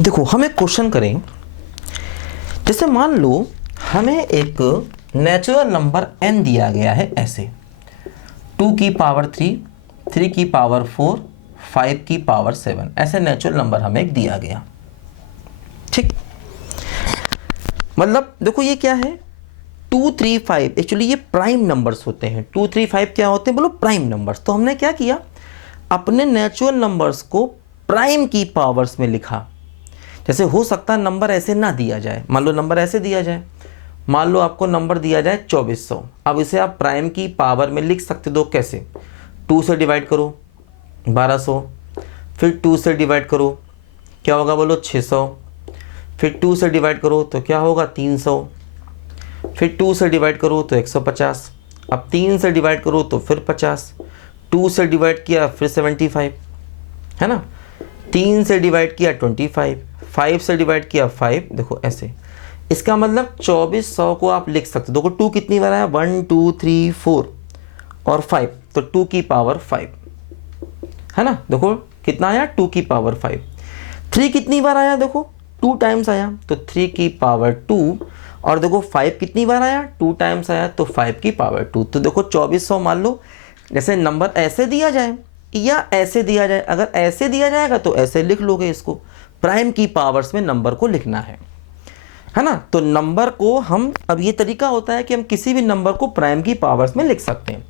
देखो हम एक क्वेश्चन करें, जैसे मान लो हमें एक नेचुरल नंबर n दिया गया है ऐसे 2 की पावर 3, 3 की पावर 4, 5 की पावर 7, ऐसे नेचुरल नंबर हमें एक दिया गया। ठीक, मतलब देखो ये क्या है 2, 3, 5, एक्चुअली ये प्राइम नंबर्स होते हैं। 2, 3, 5 क्या होते हैं बोलो, प्राइम नंबर्स। तो हमने क्या किया, अपने नेचुरल नंबर्स को प्राइम की पावर्स में लिखा। जैसे हो सकता है नंबर ऐसे ना दिया जाए, मान लो नंबर ऐसे दिया जाए, मान लो आपको नंबर दिया जाए 2400। अब इसे आप प्राइम की पावर में लिख सकते हो कैसे, 2 से डिवाइड करो 1200, फिर 2 से डिवाइड करो क्या होगा बोलो 600, फिर 2 से डिवाइड करो तो क्या होगा 300, फिर 2 से डिवाइड करो तो 150, अब 3 से डिवाइड करो तो फिर 50, 2 से डिवाइड किया फिर 75, है ना, 3 से डिवाइड किया 25, 5 से डिवाइड किया 5, देखो ऐसे। इसका मतलब 2400 को आप लिख सकते हो। देखो 2 कितनी बार आया, 1, 2, 3, 4 और 5, तो 2 की पावर 5, है ना। देखो कितना आया 2 की पावर 5। 3 कितनी बार आया, देखो 2 टाइम्स आया तो 3 की पावर 2, और देखो 5 कितनी बार आया, 2 टाइम्स आया तो 5 की पावर 2। तो देखो 2400 मान लो जैसे नंबर ऐसे दिया जाए या ऐसे दिया जाए, अगर ऐसे दिया जाएगा तो ऐसे लिख लोगे, इसको प्राइम की पावर्स में नंबर को लिखना है ना। तो नंबर को हम, अब ये तरीका होता है कि हम किसी भी नंबर को प्राइम की पावर्स में लिख सकते हैं।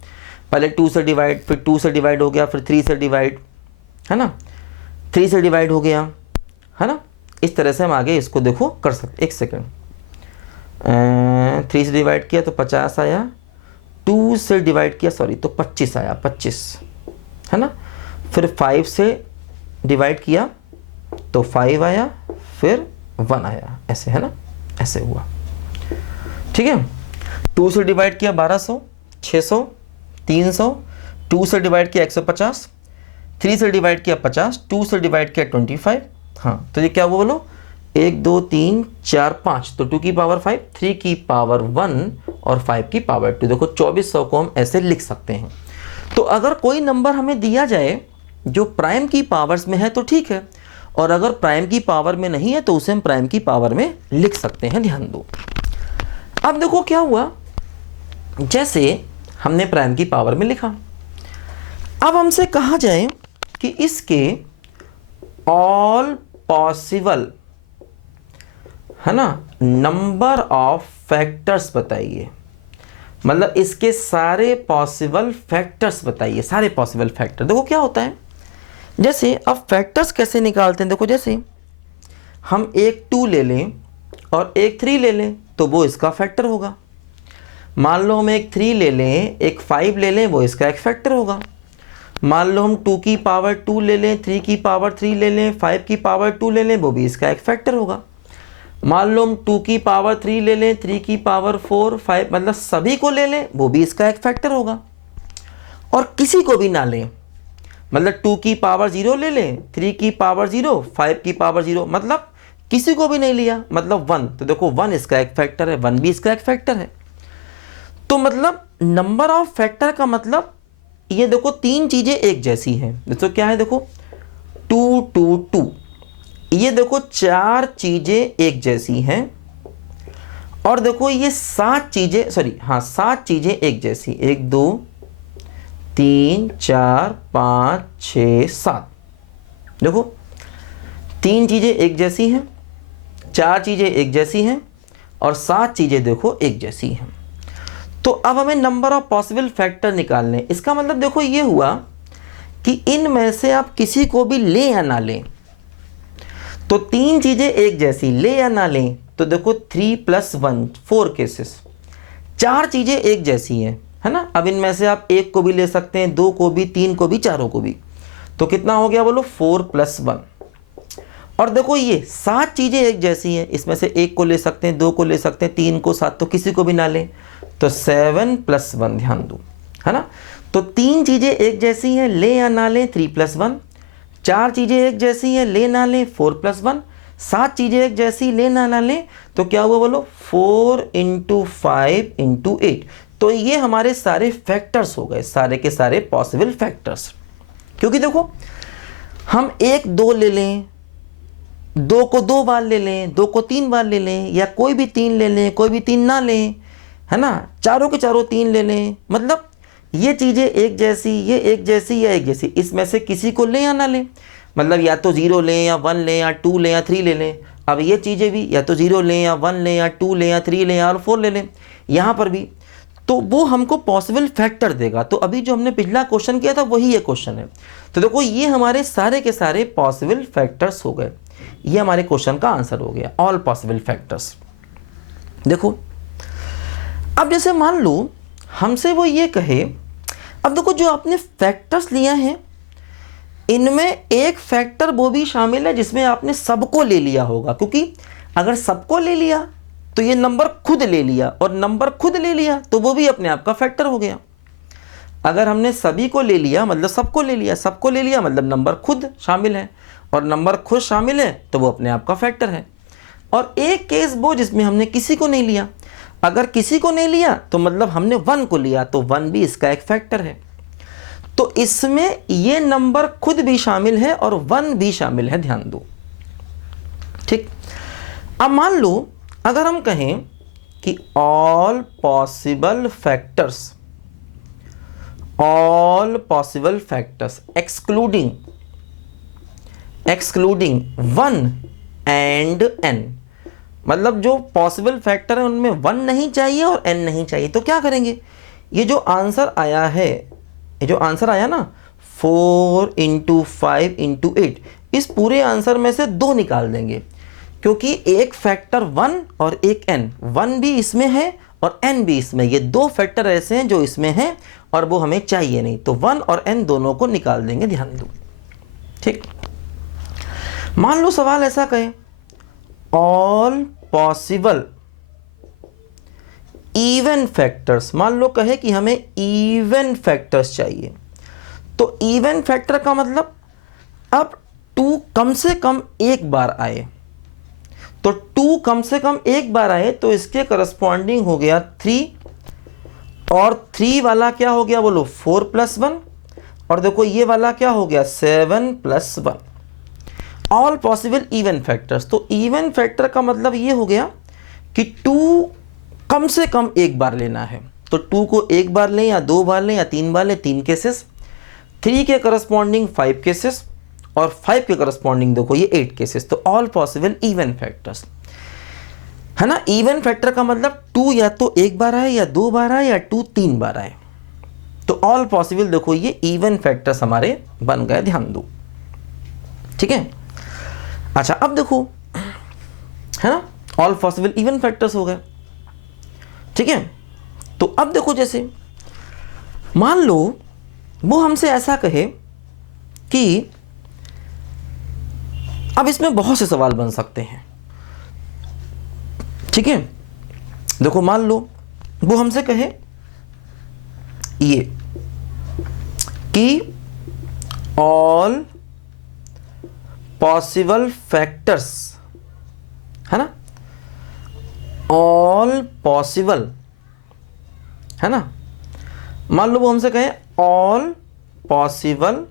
पहले 2 से डिवाइड, फिर 2 से डिवाइड हो गया, फिर 3 से डिवाइड, है ना, 3 से डिवाइड हो गया, है ना। इस तरह से हम आगे इसको देखो कर सकते। एक सेकेंड, 3 से डिवाइड किया तो 50 आया, 2 से डिवाइड किया सॉरी तो 25 आया, 25, है ना। फिर 5 से डिवाइड किया तो 5 आया, फिर 1 आया, ऐसे, है ना, ऐसे हुआ। ठीक है, 2 से डिवाइड किया 1200, 600, 300, 2 से डिवाइड किया 150, 3 से डिवाइड किया 50, 2 से डिवाइड किया 25। हाँ, तो ये क्या हुआ बोलो, 1, 2, 3, 4, 5, तो 2 की पावर 5, 3 की पावर 1 और 5 की पावर 2। देखो 2400 को हम ऐसे लिख सकते हैं। तो अगर कोई नंबर हमें दिया जाए जो प्राइम की पावर्स में है तो ठीक है, और अगर प्राइम की पावर में नहीं है तो उसे हम प्राइम की पावर में लिख सकते हैं। ध्यान दो, अब देखो क्या हुआ, जैसे हमने प्राइम की पावर में लिखा, अब हमसे कहा जाए कि इसके ऑल पॉसिबल, है ना, नंबर ऑफ फैक्टर्स बताइए। मतलब इसके सारे पॉसिबल फैक्टर्स बताइए, सारे पॉसिबल फैक्टर। देखो क्या होता है, जैसे अब फैक्टर्स कैसे निकालते हैं, देखो जैसे हम एक 2 ले लें और एक 3 ले लें तो वो इसका फैक्टर होगा। मान लो हम एक 3 ले लें, एक 5 ले लें, वो इसका एक फैक्टर होगा। मान लो हम 2 की पावर 2 ले लें, 3 की पावर 3 ले लें, 5 की पावर 2 ले लें, वो भी इसका एक फैक्टर होगा। मान लो हम 2 की पावर 3 ले लें, 3 की पावर 4, 5, मतलब सभी को ले लें, वो भी इसका एक फैक्टर होगा। और किसी को भी ना लें, मतलब 2 की पावर 0 ले लें, 3 की पावर 0, 5 की पावर 0, मतलब किसी को भी नहीं लिया, मतलब 1, तो देखो 1 इसका एक फैक्टर है, 1 भी इसका एक फैक्टर है। तो मतलब नंबर ऑफ फैक्टर का मतलब ये देखो 3 चीजें एक जैसी हैं। देखो क्या है, देखो 2, 2, 2, ये देखो 4 चीजें एक जैसी हैं, और देखो ये 7 चीजें, सॉरी हाँ 7 चीजें एक जैसी, 1, 2, 3, 4, 5, 6, 7, देखो 3 चीजें एक जैसी हैं, 4 चीजें एक जैसी हैं, और 7 चीजें देखो एक जैसी हैं। तो अब हमें नंबर ऑफ पॉसिबल फैक्टर निकालने। इसका मतलब देखो ये हुआ कि इनमें से आप किसी को भी ले या ना लें, तो 3 चीजें एक जैसी, ले या ना लें, तो देखो 3 + 1, 4 केसेस। 4 चीजें एक जैसी हैं, है ना। अब इनमें से आप एक को भी ले सकते हैं, 2 को भी, 3 को भी, चारों को भी, तो कितना हो गया बोलो 4 + 1। और देखो ये 7 चीजें एक जैसी हैं, इसमें से एक को ले सकते हैं, 2 को ले सकते हैं, 3 को, 7, तो किसी को भी ना लें, तो 7 + 1, ध्यान दो, है ना। तो 3 चीजें एक जैसी हैं, ले या ना लें 3 + 1, 4 चीजें एक जैसी हैं, ले ना लें 4 + 1, 7 चीजें एक जैसी, ले ना लें, तो क्या हुआ बोलो 4 × 5 × 8। तो ये हमारे सारे फैक्टर्स हो गए, सारे के सारे पॉसिबल फैक्टर्स। क्योंकि देखो हम 1, 2 ले लें, 2 को 2 बार ले लें, 2 को 3 बार ले लें, या कोई भी 3 ले लें, कोई भी 3 ना लें, है ना, चारों के चारों 3 ले लें। मतलब ये चीज़ें एक जैसी, ये एक जैसी या एक जैसी, इसमें से किसी को लें या ना लें। मतलब या तो 0 लें या 1 लें या 2 लें या 3 ले लें। अब ये चीज़ें भी या तो 0 लें या 1 लें या 2 लें या 3 लें या 4 ले लें। यहाँ पर भी तो वो हमको पॉसिबल फैक्टर देगा। तो अभी जो हमने पिछला क्वेश्चन किया था वही ये क्वेश्चन है। तो देखो ये हमारे सारे के सारे पॉसिबल फैक्टर्स हो गए। ये हमारे क्वेश्चन का आंसर हो गया, ऑल पॉसिबल फैक्टर्स। देखो अब जैसे मान लो हमसे वो ये कहे, अब देखो जो आपने फैक्टर्स लिया है इनमें एक फैक्टर वो भी शामिल है जिसमें आपने सबको ले लिया होगा, क्योंकि अगर सबको ले लिया तो ये नंबर खुद ले लिया, और नंबर खुद ले लिया तो वो भी अपने आप का फैक्टर हो गया। अगर हमने सभी को ले लिया मतलब सबको ले लिया, सबको ले लिया मतलब नंबर खुद शामिल है, और नंबर खुद शामिल है तो वो अपने आप का फैक्टर है। और एक केस वो जिसमें हमने किसी को नहीं लिया, अगर किसी को नहीं लिया तो मतलब हमने 1 को लिया, तो 1 भी इसका एक फैक्टर है। तो इसमें ये नंबर खुद भी शामिल है और 1 भी शामिल है, ध्यान दो। ठीक, अब मान लो अगर हम कहें कि all possible factors excluding 1 and n, मतलब जो पॉसिबल फैक्टर है उनमें 1 नहीं चाहिए और n नहीं चाहिए, तो क्या करेंगे, ये जो आंसर आया है, ये जो आंसर आया ना 4 × 5 × 8, इस पूरे आंसर में से 2 निकाल देंगे, क्योंकि एक फैक्टर 1 और एक n, 1 भी इसमें है और n भी इसमें, ये 2 फैक्टर ऐसे हैं जो इसमें हैं और वो हमें चाहिए नहीं, तो 1 और n दोनों को निकाल देंगे, ध्यान दो। ठीक, मान लो सवाल ऐसा कहे ऑल पॉसिबल इवन फैक्टर्स, मान लो कहे कि हमें इवन फैक्टर्स चाहिए, तो इवन फैक्टर का मतलब अब 2 कम से कम एक बार आए, तो 2 कम से कम एक बार आए तो इसके करस्पॉन्डिंग हो गया 3, और 3 वाला क्या हो गया बोलो 4 + 1, और देखो ये वाला क्या हो गया 7 + 1, ऑल पॉसिबल इवन फैक्टर्स। तो इवन फैक्टर का मतलब ये हो गया कि 2 कम से कम एक बार लेना है, तो 2 को एक बार लें या 2 बार लें या 3 बार लें, 3 केसेस, 3 के करस्पॉन्डिंग 5 केसेस, और 5 के करस्पॉन्डिंग देखो ये 8 केसेस, तो ऑल पॉसिबल इवन फैक्टर्स, है ना। इवन फैक्टर का मतलब 2 या तो एक बार आए या 2 बार आए या 2 3 बार आए, तो ऑल पॉसिबल देखो ये इवन फैक्टर्स हमारे बन गए, ध्यान दो। ठीक है, अच्छा अब देखो, है ना, ऑल पॉसिबल इवन फैक्टर्स हो गए। ठीक है, तो अब देखो जैसे मान लो वो हमसे ऐसा कहे कि अब इसमें बहुत से सवाल बन सकते हैं। ठीक है, देखो मान लो वो हमसे कहे ये कि ऑल पॉसिबल फैक्टर्स, है ना, ऑल पॉसिबल, है ना, मान लो वो हमसे कहे ऑल पॉसिबल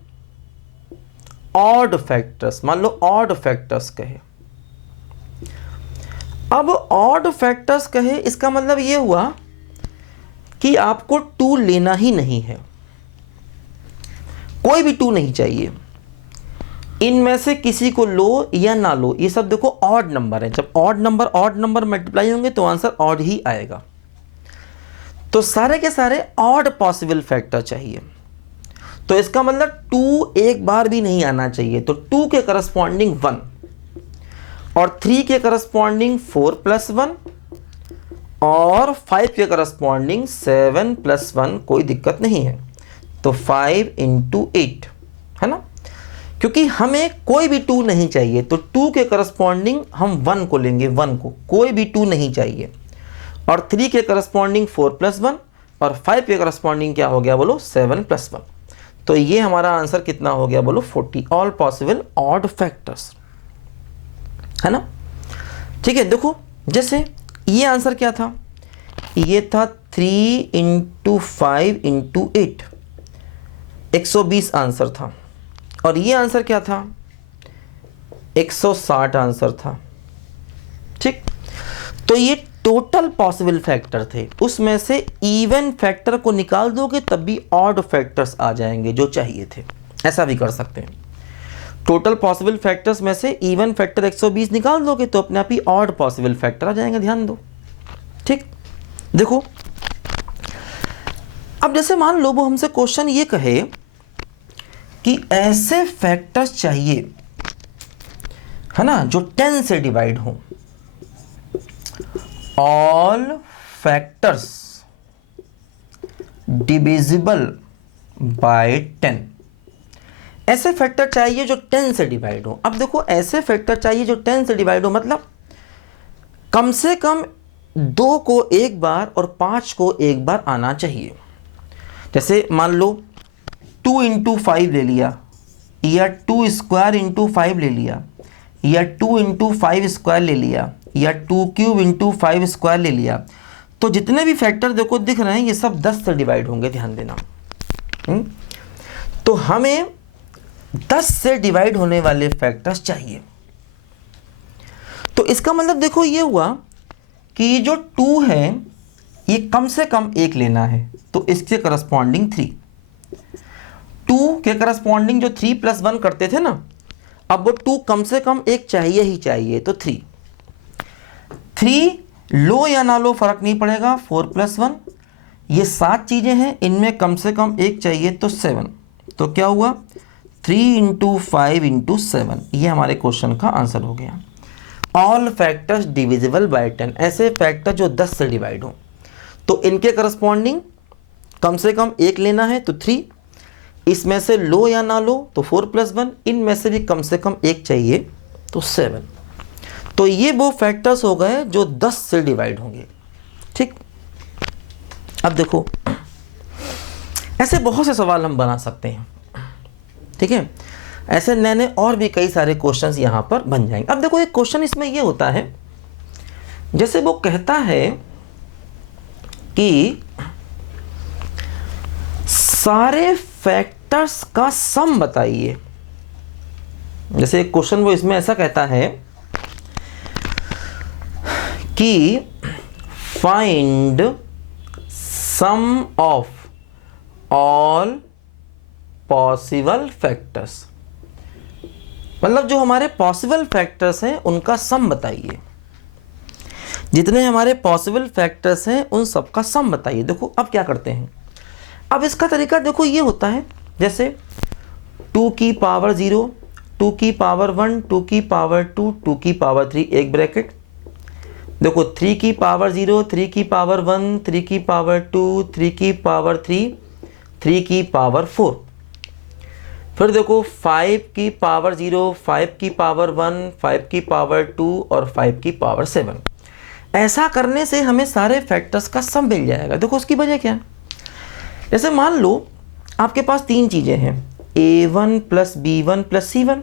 ऑड फैक्टर्स, मान लो ऑड फैक्टर्स कहे। अब ऑड फैक्टर्स कहे इसका मतलब ये हुआ कि आपको 2 लेना ही नहीं है, कोई भी 2 नहीं चाहिए, इनमें से किसी को लो या ना लो, ये सब देखो ऑड नंबर है, जब ऑड नंबर मल्टीप्लाई होंगे तो आंसर ऑड ही आएगा, तो सारे के सारे ऑड पॉसिबल फैक्टर चाहिए, तो इसका मतलब 2 एक बार भी नहीं आना चाहिए, तो 2 के करस्पॉन्डिंग 1 और 3 के करस्पॉन्डिंग 4 + 1 और 5 के करस्पॉन्डिंग 7 + 1, कोई दिक्कत नहीं है, तो 5 × 8, है ना, क्योंकि हमें कोई भी 2 नहीं चाहिए, तो 2 के करस्पॉन्डिंग हम 1 को लेंगे, 1 को, कोई भी 2 नहीं चाहिए, और 3 के करस्पॉन्डिंग 4 + 1 और 5 के करस्पॉन्डिंग क्या हो गया बोलो 7 + 1, तो ये हमारा आंसर कितना हो गया बोलो 40, ऑल पॉसिबल ऑड फैक्टर्स, है ना। ठीक है, देखो जैसे ये आंसर क्या था, ये था 3 × 5 × 8, 120 आंसर था, और ये आंसर क्या था 160 आंसर था। ठीक, तो ये टोटल पॉसिबल फैक्टर थे, उसमें से इवन फैक्टर को निकाल दोगे तब भी ऑड फैक्टर्स आ जाएंगे जो चाहिए थे। ऐसा भी कर सकते हैं, टोटल पॉसिबल फैक्टर्स में से इवन फैक्टर 120 निकाल दोगे तो अपने आप ही ऑड पॉसिबल फैक्टर आ जाएंगे। ध्यान दो। ठीक, देखो अब जैसे मान लो वो हमसे क्वेश्चन ये कहे कि ऐसे फैक्टर्स चाहिए, है ना, जो 10 से डिवाइड हो। ऑल फैक्टर्स डिविजिबल बाय 10, ऐसे फैक्टर चाहिए जो 10 से डिवाइड हो। अब देखो ऐसे फैक्टर चाहिए जो 10 से डिवाइड हो, मतलब कम से कम 2 को एक बार और 5 को एक बार आना चाहिए। जैसे मान लो 2 इंटू 5 ले लिया, या 2 स्क्वायर इंटू 5 ले लिया, या 2 इंटू 5 स्क्वायर ले लिया, या 2 क्यूब इंटू 5 स्क्वायर ले लिया, तो जितने भी फैक्टर देखो दिख रहे हैं ये सब 10 से डिवाइड होंगे। ध्यान देना। तो हमें 10 से डिवाइड होने वाले फैक्टर्स चाहिए। तो इसका मतलब देखो ये हुआ कि जो 2 है ये कम से कम एक लेना है, तो इसके करस्पॉन्डिंग 3, 2 के करस्पॉन्डिंग जो 3 + 1 करते थे ना, अब वो 2 कम से कम एक चाहिए ही चाहिए, तो 3 लो या ना लो फर्क नहीं पड़ेगा, 4 + 1 ये 7 चीजें हैं, इनमें कम से कम एक चाहिए तो 7। तो क्या हुआ 3 इंटू 5 इंटू 7, ये हमारे क्वेश्चन का आंसर हो गया। ऑल फैक्टर्स डिविजिबल बाय 10, ऐसे फैक्टर जो 10 से डिवाइड हो, तो इनके करस्पॉन्डिंग कम से कम एक लेना है तो 3, इसमें से लो या ना लो तो 4 + 1, इनमें से भी कम से कम एक चाहिए तो 7। तो ये वो फैक्टर्स हो गए जो 10 से डिवाइड होंगे। ठीक, अब देखो ऐसे बहुत से सवाल हम बना सकते हैं। ठीक है, ऐसे नए नए और भी कई सारे क्वेश्चंस यहाँ पर बन जाएंगे। अब देखो एक क्वेश्चन इसमें ये होता है, जैसे वो कहता है कि सारे फैक्टर्स का सम बताइए। जैसे एक क्वेश्चन वो इसमें ऐसा कहता है कि find sum of all possible factors, मतलब जो हमारे पॉसिबल फैक्टर्स हैं उनका सम बताइए। जितने हमारे पॉसिबल फैक्टर्स हैं उन सब का सम बताइए। देखो अब क्या करते हैं, अब इसका तरीका देखो ये होता है, जैसे 2 की पावर 0, 2 की पावर 1, 2 की पावर 2, 2 की पावर 3, एक ब्रैकेट। देखो 3 की पावर 0, 3 की पावर 1, 3 की पावर 2, 3 की पावर 3, 3 की पावर 4। फिर देखो 5 की पावर 0, 5 की पावर 1, 5 की पावर 2 और 5 की पावर 7। ऐसा करने से हमें सारे फैक्टर्स का सम मिल जाएगा। देखो उसकी वजह क्या है, जैसे मान लो आपके पास 3 चीज़ें हैं, A1 + B1 + C1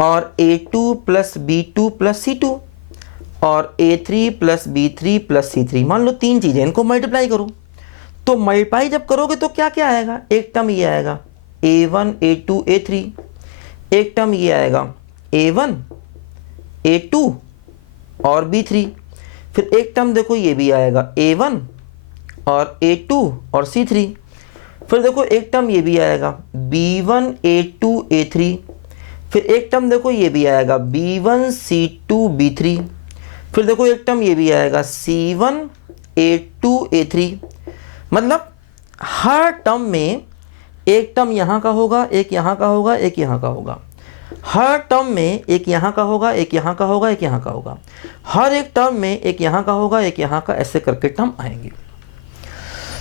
और A2 + B2 + C2 और A3 + B3 + C3। मान लो 3 चीज़ें, इनको मल्टीप्लाई करो, तो मल्टीप्लाई जब करोगे तो क्या क्या आएगा, एक टर्म ये आएगा A1 A2 A3, एक टर्म ये आएगा A1 A2 और B3, फिर एक टर्म देखो ये भी आएगा A1 और A2 और C3, फिर देखो एक टर्म ये भी आएगा B1 A2 A3, फिर एक टर्म देखो ये भी आएगा B1 C2 B3, फिर देखो एक टर्म ये भी आएगा C1 A2 A3। मतलब हर टर्म में एक टर्म यहाँ का होगा, एक यहाँ का होगा, एक यहाँ का होगा, हर टर्म में एक यहाँ का होगा, एक यहाँ का होगा, एक यहाँ का होगा, हर एक टर्म में एक यहाँ का होगा, एक यहाँ का, ऐसे करके टर्म आएंगे।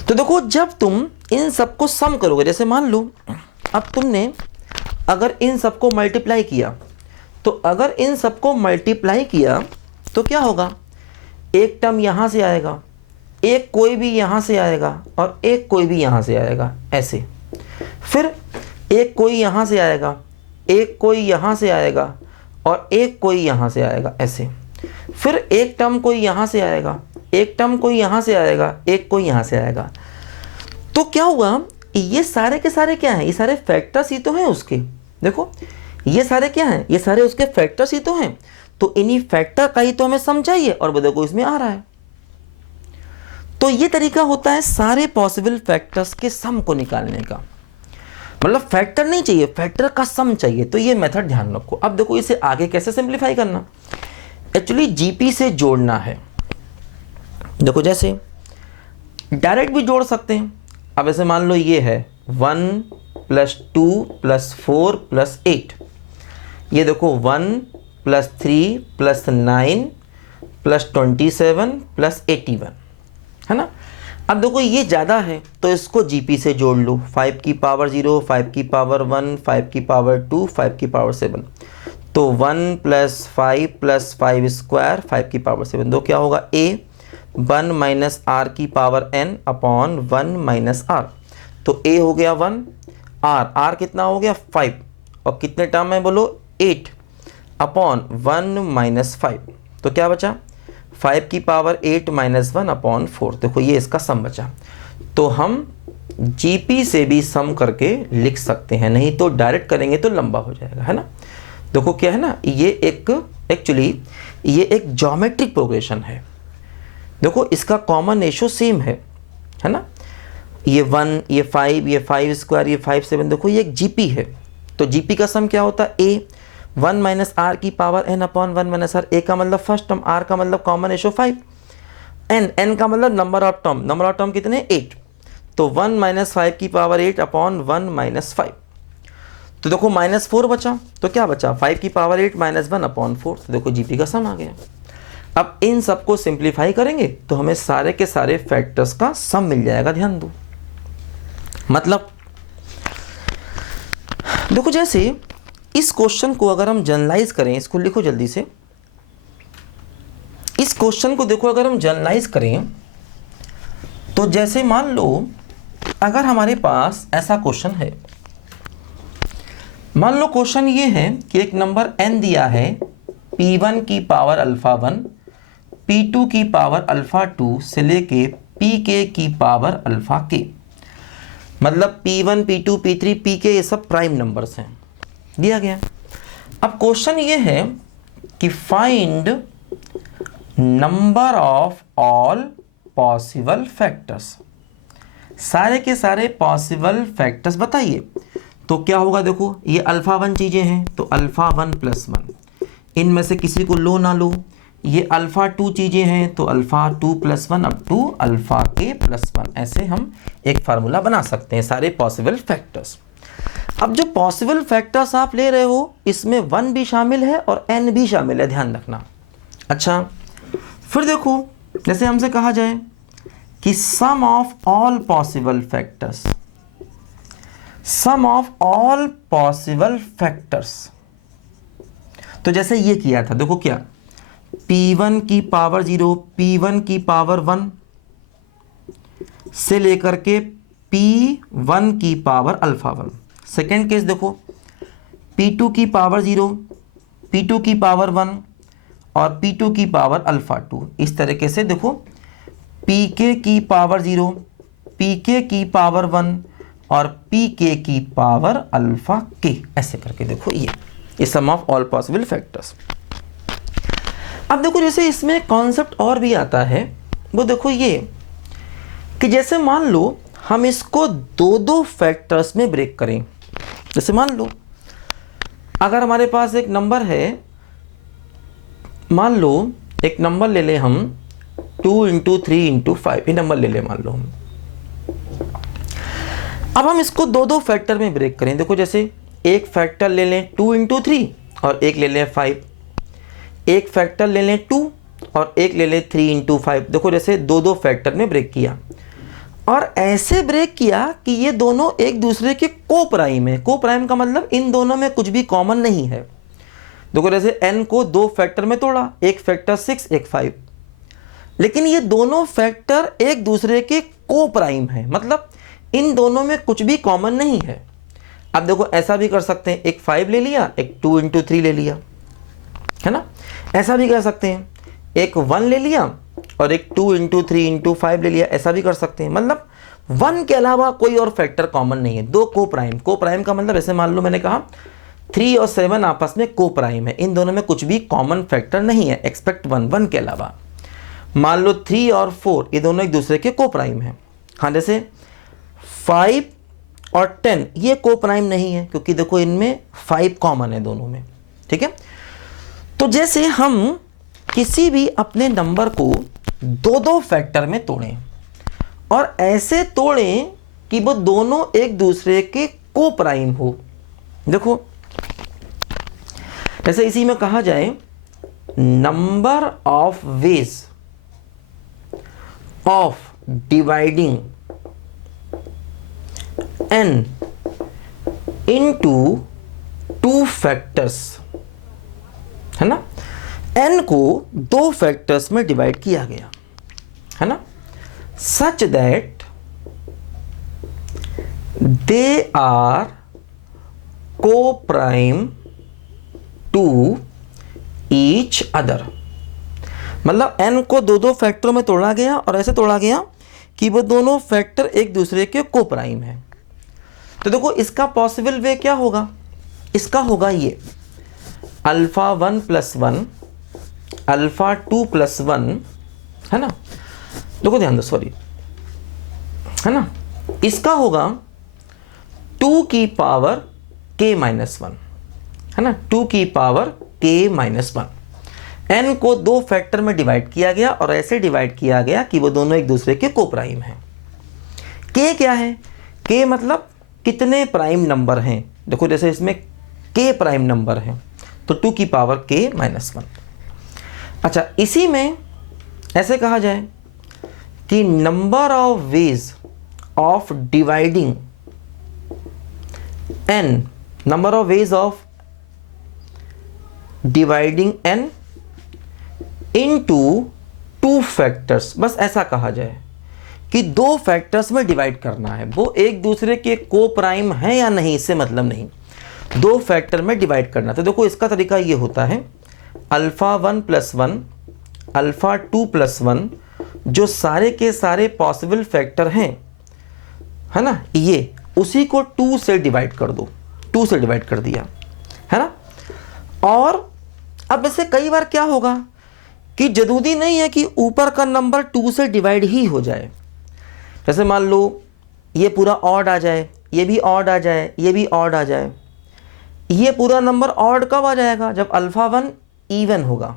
तो देखो जब तुम इन सबको सम करोगे, जैसे मान लो अब तुमने अगर इन सबको मल्टीप्लाई किया, तो अगर इन सबको मल्टीप्लाई किया तो क्या होगा, एक टर्म यहाँ से आएगा, एक कोई भी यहाँ से आएगा और एक कोई भी यहाँ से आएगा, ऐसे। फिर एक कोई यहाँ से आएगा, एक कोई यहाँ से आएगा और एक कोई यहाँ से आएगा, ऐसे। फिर एक टर्म कोई यहाँ से आएगा, एक टर्म कोई यहाँ से आएगा, एक कोई यहाँ से आएगा। तो क्या हुआ, ये सारे के सारे क्या हैं, ये सारे फैक्टर्स ही तो हैं उसके। देखो ये सारे क्या हैं, ये सारे उसके फैक्टर्स ही तो हैं, तो इन्हीं फैक्टर का ही तो हमें सम चाहिए और वो देखो इसमें आ रहा है। तो ये तरीका होता है सारे पॉसिबल फैक्टर्स के सम को निकालने का, मतलब फैक्टर नहीं चाहिए, फैक्टर का सम चाहिए। तो ये मेथड ध्यान रखो। अब देखो इसे आगे कैसे सिंप्लीफाई करना, एक्चुअली जीपी से जोड़ना है। देखो जैसे डायरेक्ट भी जोड़ सकते हैं। अब ऐसे मान लो ये है 1 + 2 + 4 + 8, ये देखो 1 + 3 + 9 + 27 + 81, है ना। अब देखो ये ज़्यादा है तो इसको जीपी से जोड़ लो, 5 की पावर 0, 5 की पावर 1, 5 की पावर 2, 5 की पावर 7, तो 1 + 5 + 5 स्क्वायर 5 की पावर 7, तो क्या होगा a 1 - r की पावर n अपॉन 1 - r, तो a हो गया 1, r कितना हो गया 5, और कितने टर्म है बोलो 8 अपॉन 1 - 5, तो क्या बचा 5 की पावर 8 - 1 अपॉन 4, देखो ये इसका सम बचा। तो हम जीपी से भी सम करके लिख सकते हैं, नहीं तो डायरेक्ट करेंगे तो लंबा हो जाएगा, है ना। देखो क्या है ना, ये एक एक्चुअली ये एक ज्योमेट्रिक प्रोग्रेशन है। देखो इसका कॉमन रेशो सेम है ना, ये 1, ये 5, ये 5 स्क्वायर, ये 5 7, देखो ये एक जीपी है। तो जीपी का सम क्या होता है a 1 - r की power n upon 1 - r, a का मतलब फर्स्ट टर्म, r का मतलब कॉमन रेशो 5, n का मतलब नंबर ऑफ टर्म कितने 8, तो 1 - 5 की पावर 8 अपॉन 1 - 5, तो देखो -4 बचा, तो क्या बचा 5 की पावर 8 - 1 अपॉन 4, तो देखो जीपी का सम आ गया। अब इन सबको सिंप्लीफाई करेंगे तो हमें सारे के सारे फैक्टर्स का सम मिल जाएगा। ध्यान दो, मतलब देखो जैसे इस क्वेश्चन को अगर हम जनरलाइज करें, इसको लिखो जल्दी से, इस क्वेश्चन को देखो अगर हम जनरलाइज करें तो जैसे मान लो अगर हमारे पास ऐसा क्वेश्चन है, मान लो क्वेश्चन ये है कि एक नंबर n दिया है, p1 की पावर α1, p2 की पावर α2 से लेके pk की पावर αk, मतलब p1 p2 p3 pk ये सब प्राइम नंबर्स हैं दिया गया। अब क्वेश्चन ये है कि find number of all possible factors, सारे के सारे पॉसिबल फैक्टर्स बताइए। तो क्या होगा, देखो ये α1 चीज़ें हैं तो α1 + 1, इनमें से किसी को लो ना लो। ये α2 चीज़ें हैं तो α2 + 1 अप टू αk + 1, ऐसे हम एक फार्मूला बना सकते हैं सारे पॉसिबल फैक्टर्स। अब जो पॉसिबल फैक्टर्स आप ले रहे हो इसमें 1 भी शामिल है और n भी शामिल है, ध्यान रखना। अच्छा फिर देखो जैसे हमसे कहा जाए कि sum of all possible factors, sum of all possible factors, तो जैसे ये किया था, देखो क्या p1 की पावर 0, p1 की पावर 1 से लेकर के p1 की पावर α1। सेकेंड केस देखो p2 की पावर 0, p2 की पावर 1 और p2 की पावर α2, इस तरीके से देखो pk की पावर 0, pk की पावर 1 और pk की पावर αk, ऐसे करके देखो ये सम ऑफ ऑल पॉसिबल फैक्टर्स। अब देखो जैसे इसमें कॉन्सेप्ट और भी आता है, वो देखो ये कि जैसे मान लो हम इसको दो फैक्टर्स में ब्रेक करें। जैसे मान लो अगर हमारे पास एक नंबर है, मान लो एक नंबर ले ले हम 2 × 3 × 5, ये नंबर ले ले मान लो हम। अब हम इसको दो फैक्टर में ब्रेक करें। देखो जैसे एक फैक्टर ले लें 2 × 3 और एक ले लें 5, एक फैक्टर ले लें 2 और एक ले लें 3 × 5। देखो जैसे दो फैक्टर में ब्रेक किया और ऐसे ब्रेक किया कि ये दोनों एक दूसरे के को प्राइम है। को प्राइम का मतलब इन दोनों में कुछ भी कॉमन नहीं है। देखो जैसे n को दो फैक्टर में तोड़ा, एक फैक्टर 6 एक 5, लेकिन ये दोनों फैक्टर एक दूसरे के को प्राइम है, मतलब इन दोनों में कुछ भी कॉमन नहीं है। अब देखो ऐसा भी कर सकते हैं, एक 5 ले लिया, एक 2 × 3 ले लिया, है ना। ऐसा भी कर सकते हैं, एक 1 ले लिया और एक 2 × 3 × 5 ले लिया, ऐसा भी कर सकते हैं। मतलब 1 के अलावा कोई और फैक्टर कॉमन नहीं है। दो को प्राइम का मतलब ऐसे मान लो मैंने कहा 3 और 7 आपस में को प्राइम है, इन दोनों में कुछ भी कॉमन फैक्टर नहीं है एक्सपेक्ट 1 1 के अलावा। मान लो 3 और 4 ये दोनों एक दूसरे के को प्राइम है। हाँ, जैसे 5 और 10 ये को प्राइम नहीं है क्योंकि देखो इनमें 5 कॉमन है दोनों में, ठीक है। तो जैसे हम किसी भी अपने नंबर को दो दो फैक्टर में तोड़ें और ऐसे तोड़ें कि वो दोनों एक दूसरे के को प्राइम हो। देखो जैसे इसी में कहा जाए number of ways of dividing n into 2 factors, है ना। n को 2 फैक्टर्स में डिवाइड किया गया, है ना, such that they are coprime to each other. मतलब n को दो दो फैक्टरों में तोड़ा गया और ऐसे तोड़ा गया कि वो दोनों फैक्टर एक दूसरे के को प्राइम है। तो देखो इसका पॉसिबल वे क्या होगा, इसका होगा ये अल्फा 1 प्लस 1 अल्फा 2 प्लस 1, है ना। देखो ध्यान दो, सॉरी, है ना, इसका होगा 2 की पावर k माइनस 1, है ना, 2 की पावर k माइनस 1। n को 2 फैक्टर में डिवाइड किया गया और ऐसे डिवाइड किया गया कि वो दोनों एक दूसरे के को प्राइम हैं। k क्या है, k मतलब कितने प्राइम नंबर हैं। देखो जैसे इसमें k प्राइम नंबर है तो 2 की पावर k माइनस 1। अच्छा, इसी में ऐसे कहा जाए कि number of ways of dividing n, number of ways of dividing n into 2 factors, बस ऐसा कहा जाए कि 2 फैक्टर्स में डिवाइड करना है, वो एक दूसरे के को प्राइम है या नहीं इससे मतलब नहीं, 2 फैक्टर में डिवाइड करना। तो देखो इसका तरीका ये होता है अल्फा 1 प्लस 1 अल्फा 2 प्लस 1, जो सारे के सारे पॉसिबल फैक्टर हैं, है ना, ये उसी को 2 से डिवाइड कर दो, 2 से डिवाइड कर दिया, है ना। और अब ऐसे कई बार क्या होगा कि जरूरी नहीं है कि ऊपर का नंबर 2 से डिवाइड ही हो जाए। जैसे मान लो ये पूरा ऑड आ जाए, ये भी ऑड आ जाए, ये भी ऑड आ जाए। ये पूरा नंबर ऑड कब आ जाएगा, जब अल्फा 1 इवन होगा,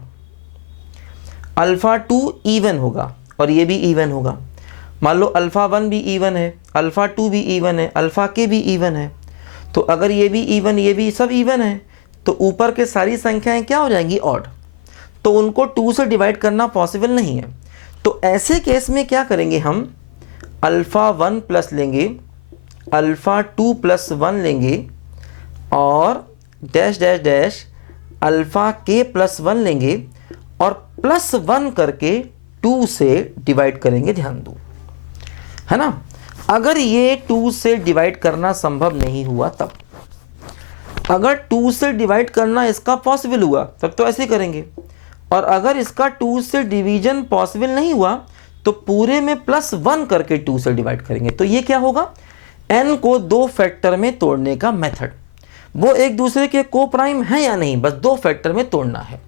अल्फा 2 इवन होगा और ये भी इवन होगा। मान लो अल्फा 1 भी इवन है, अल्फा 2 भी इवन है, अल्फा के भी इवन है। तो अगर ये भी इवन, ये भी सब इवन है तो ऊपर के सारी संख्याएं क्या हो जाएंगी, ऑड। तो उनको 2 से डिवाइड करना पॉसिबल नहीं है। तो ऐसे केस में क्या करेंगे, हम अल्फा 1 प्लस लेंगे, अल्फा 2 प्लस 1 लेंगे और डैश डैश डैश अल्फा के प्लस 1 लेंगे और प्लस 1 करके 2 से डिवाइड करेंगे। ध्यान दो, है ना। अगर ये 2 से डिवाइड करना संभव नहीं हुआ तब, अगर 2 से डिवाइड करना इसका पॉसिबल हुआ तब तो ऐसे करेंगे, और अगर इसका 2 से डिवीजन पॉसिबल नहीं हुआ तो पूरे में प्लस 1 करके 2 से डिवाइड करेंगे। तो ये क्या होगा, n को 2 फैक्टर में तोड़ने का मेथड। वो एक दूसरे के को प्राइम है या नहीं, बस 2 फैक्टर में तोड़ना है।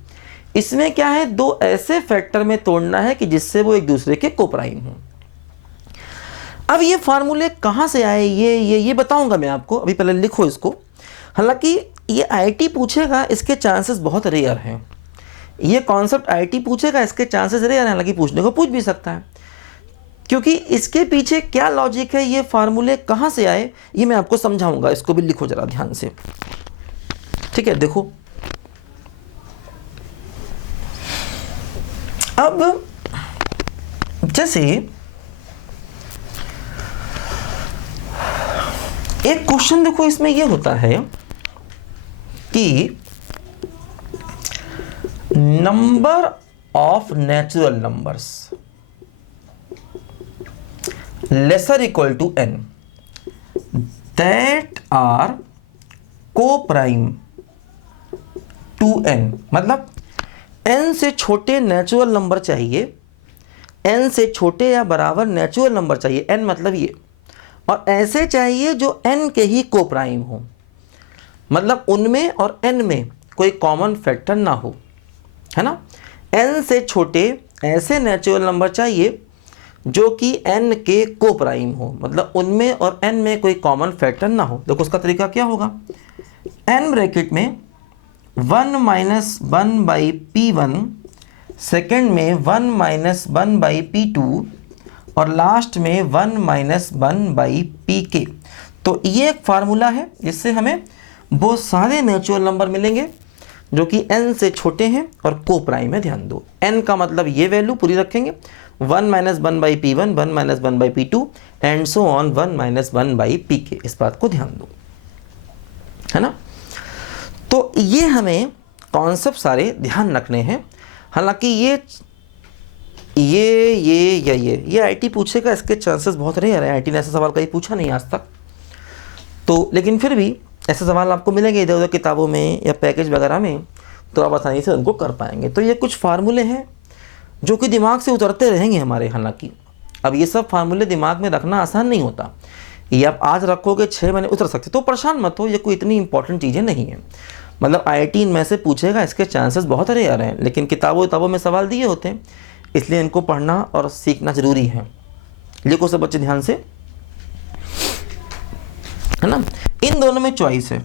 इसमें क्या है, 2 ऐसे फैक्टर में तोड़ना है कि जिससे वो एक दूसरे के को प्राइम हो। अब ये फार्मूले कहाँ से आए ये बताऊंगा मैं आपको, अभी पहले लिखो इसको। हालांकि ये आईआईटी पूछेगा, इसके चांसेस बहुत रेयर हैं। ये कॉन्सेप्ट आईआईटी पूछेगा, इसके चांसेस रेयर हैं, हालांकि पूछने को पूछ भी सकता है, क्योंकि इसके पीछे क्या लॉजिक है, ये फार्मूले कहाँ से आए, ये मैं आपको समझाऊंगा। इसको भी लिखो जरा ध्यान से, ठीक है। देखो अब जैसे एक क्वेश्चन देखो, इसमें यह होता है कि number of natural numbers lesser equal to n that are coprime to n, मतलब n से छोटे नेचुरल नंबर चाहिए, n से छोटे या बराबर नेचुरल नंबर चाहिए, n मतलब ये, और ऐसे चाहिए जो n के ही को प्राइम हो। मतलब उनमें और n में कोई कॉमन फैक्टर ना हो, है ना। n से छोटे ऐसे नेचुरल नंबर चाहिए जो कि n के को प्राइम हो, मतलब उनमें और n में कोई कॉमन फैक्टर ना हो। देखो उसका तरीका क्या होगा, n ब्रैकेट में 1 माइनस 1/p1, सेकेंड में 1 माइनस 1/p2 और लास्ट में 1 माइनस 1/pk। तो ये एक फार्मूला है जिससे हमें वो सारे नेचुरल नंबर मिलेंगे जो कि n से छोटे हैं और को प्राइम है। ध्यान दो, n का मतलब ये वैल्यू पूरी रखेंगे, 1 minus 1/p1, 1 minus 1/p2 and so on 1 minus 1/pk। इस बात को ध्यान दो, है ना। तो ये हमें कॉन्सेप्ट सारे ध्यान रखने हैं। हालांकि ये आईटी पूछेगा, इसके चांसेस बहुत रेयर है, आईटी ने ऐसा सवाल कहीं पूछा नहीं आज तक। तो लेकिन फिर भी ऐसे सवाल आपको मिलेंगे इधर उधर किताबों में या पैकेज वगैरह में, तो आप आसानी से उनको कर पाएंगे। तो ये कुछ फार्मूले हैं जो कि दिमाग से उतरते रहेंगे हमारे। हालांकि अब ये सब फार्मूले दिमाग में रखना आसान नहीं होता, ये आप आज रखोगे 6 महीने उतर सकते। तो परेशान मत हो, ये कोई इतनी इंपॉर्टेंट चीज़ें नहीं है। मतलब आईआईटी इनमें से पूछेगा, इसके चांसेस बहुत रेयर हैं, लेकिन किताबों में सवाल दिए होते हैं, इसलिए इनको पढ़ना और सीखना ज़रूरी है। लिखो सब बच्चे ध्यान से, है ना। इन दोनों में चॉइस है,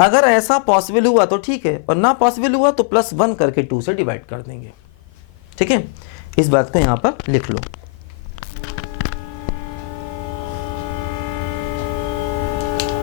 अगर ऐसा पॉसिबल हुआ तो ठीक है, और ना पॉसिबल हुआ तो +1 करके 2 से डिवाइड कर देंगे। ठीक है, इस बात को यहाँ पर लिख लो।